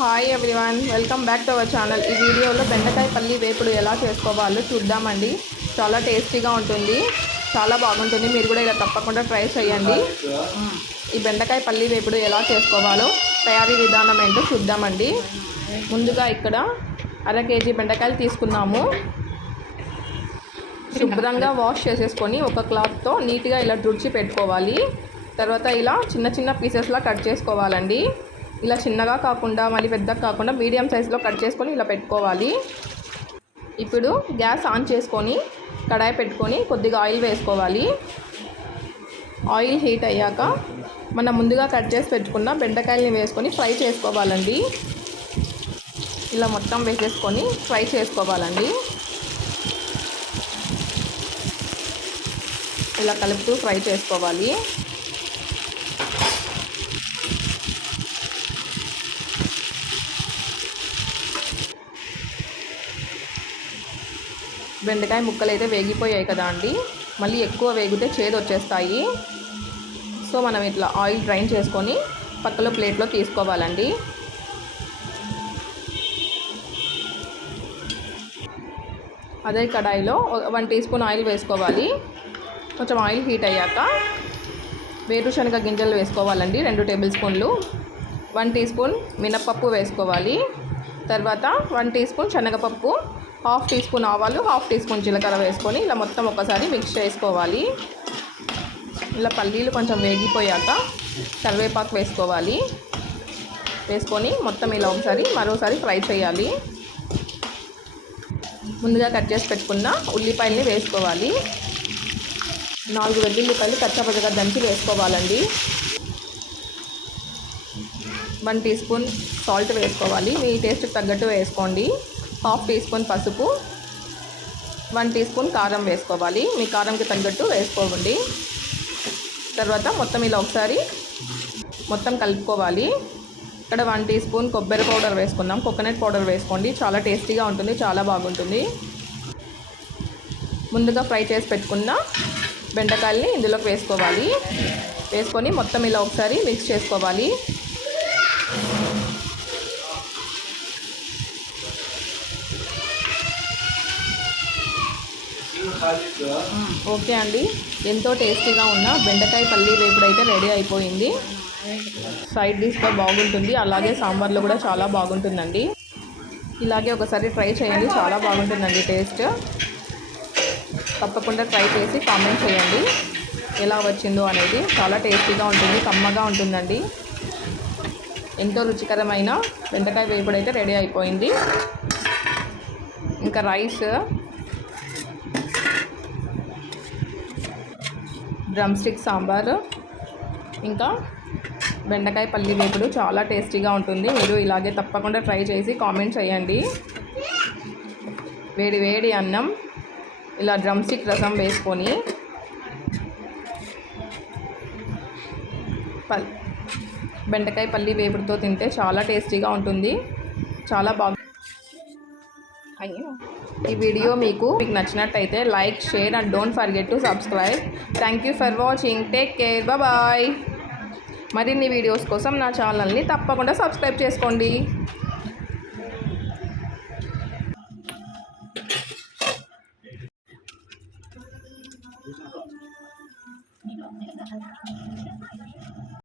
Hi everyone welcome back to our channel ఈ వీడియోలో బెండకాయ పల్లి వేపుడు ఎలా చేసుకోవాలో చూద్దామండి. చాలా టేస్టీగా ఉంటుంది. చాలా బాగుంటుంది. మీరు కూడా ఇలా తప్పకుండా ట్రై చేయండి. ఈ బెండకాయ పల్లి వేపుడు ఎలా చేసుకోవాలో తయారీ విధానం ఏంటో చూద్దామండి. ముందుగా ఇక్కడ అర కేజీ బెండకాయలు తీసుకున్నాము. శుభ్రంగా వాష్ చేసేసుకొని ఒక క్లాత్తో నీట్గా ఇలా దుడిచి పెట్టుకోవాలి. తర్వాత ఇలా చిన్న చిన్న పీసెస్లా కట్ చేసుకోవాలండి. ఇలా చిన్నగా కాకుండా మళ్ళీ పెద్దగా కాకుండా మీడియం సైజులో కట్ చేసుకొని ఇలా పెట్టుకోవాలి. ఇప్పుడు గ్యాస్ ఆన్ చేసుకొని కడాయి పెట్టుకొని కొద్దిగా ఆయిల్ వేసుకోవాలి. ఆయిల్ హీట్ అయ్యాక మనం ముందుగా కట్ చేసి పెట్టుకున్న బెండకాయలని వేసుకొని ఫ్రై చేసుకోవాలండి. ఇలా మొత్తం వేసేసుకొని ఫ్రై చేసుకోవాలండి. ఇలా కలుపుతూ ఫ్రై చేసుకోవాలి. బెండకాయ ముక్కలు అయితే వేగిపోయాయి కదా అండి. మళ్ళీ ఎక్కువ వేగితే చేదు వచ్చేస్తాయి సో మనం ఇట్లా ఆయిల్ డ్రైన్ చేసుకొని పక్కలో ప్లేట్లో తీసుకోవాలండి. అదే కడాయిలో వన్ టీ స్పూన్ ఆయిల్ వేసుకోవాలి. కొంచెం ఆయిల్ హీట్ అయ్యాక వేరుశనగ గింజలు వేసుకోవాలండి రెండు టేబుల్ స్పూన్లు. వన్ టీ స్పూన్ మినప్పప్పు వేసుకోవాలి. తర్వాత వన్ టీ స్పూన్ శనగపప్పు. హాఫ్ టీ స్పూన్ ఆవాలు హాఫ్ టీ స్పూన్ జీలకర్ర వేసుకొని ఇలా మొత్తం ఒకసారి మిక్స్ చేసుకోవాలి. ఇలా పల్లీలు కొంచెం వేగిపోయాక కరివేపాకు వేసుకోవాలి. వేసుకొని మొత్తం ఇలా ఒకసారి మరోసారి ఫ్రై చేయాలి. ముందుగా కట్ చేసి పెట్టుకున్న ఉల్లిపాయల్ని వేసుకోవాలి. నాలుగు వెల్లుల్లిపాయలు కచ్చపచ్చగా దంచి వేసుకోవాలండి. వన్ టీ స్పూన్ సాల్ట్ వేసుకోవాలి. మీ టేస్ట్కి తగ్గట్టు వేసుకోండి. హాఫ్ టీ స్పూన్ పసుపు వన్ టీ స్పూన్ కారం వేసుకోవాలి. మీ కారంకి తగ్గట్టు వేసుకోవండి తర్వాత మొత్తం ఇలా ఒకసారి మొత్తం కలుపుకోవాలి. ఇక్కడ వన్ టీ స్పూన్ కొబ్బరి పౌడర్ వేసుకుందాం. కోకోనట్ పౌడర్ వేసుకోండి. చాలా టేస్టీగా ఉంటుంది చాలా బాగుంటుంది. ముందుగా ఫ్రై చేసి పెట్టుకున్న బెండకాయల్ని ఇందులోకి వేసుకోవాలి. వేసుకొని మొత్తం ఇలా ఒకసారి మిక్స్ చేసుకోవాలి. ఓకే అండి. ఎంతో టేస్టీగా ఉన్న బెండకాయ పల్లి వేపుడు అయితే రెడీ అయిపోయింది. సైడ్ డిష్గా బాగుంటుంది. అలాగే సాంబార్లో కూడా చాలా బాగుంటుందండి. ఇలాగే ఒకసారి ట్రై చేయండి. చాలా బాగుంటుందండి టేస్ట్. తప్పకుండా ట్రై చేసి కామెంట్ చేయండి. ఎలా వచ్చిందో అనేది. చాలా టేస్టీగా ఉంటుంది. కమ్మగా ఉంటుందండి. ఎంతో రుచికరమైన బెండకాయ వేపుడు అయితే రెడీ అయిపోయింది. ఇంకా రైస్ డ్రమ్ స్టిక్ సాంబారు ఇంకా బెండకాయ పల్లి వేపుడు చాలా టేస్టీగా ఉంటుంది. మీరు ఇలాగే తప్పకుండా ట్రై చేసి కామెంట్ చేయండి. వేడి వేడి అన్నం ఇలా డ్రమ్ స్టిక్ రసం వేసుకొని పల్ బెండకాయ పల్లి వేపుడుతో తింటే చాలా టేస్టీగా ఉంటుంది. చాలా బాగుంది అయ్యో. ఈ వీడియో మీకు మీకు నచ్చినట్టయితే like share and don't forget to subscribe thank you for watching take care bye మరిన్ని వీడియోస్ కోసం నా ఛానల్ని తప్పకుండా సబ్స్క్రైబ్ చేసుకోండి.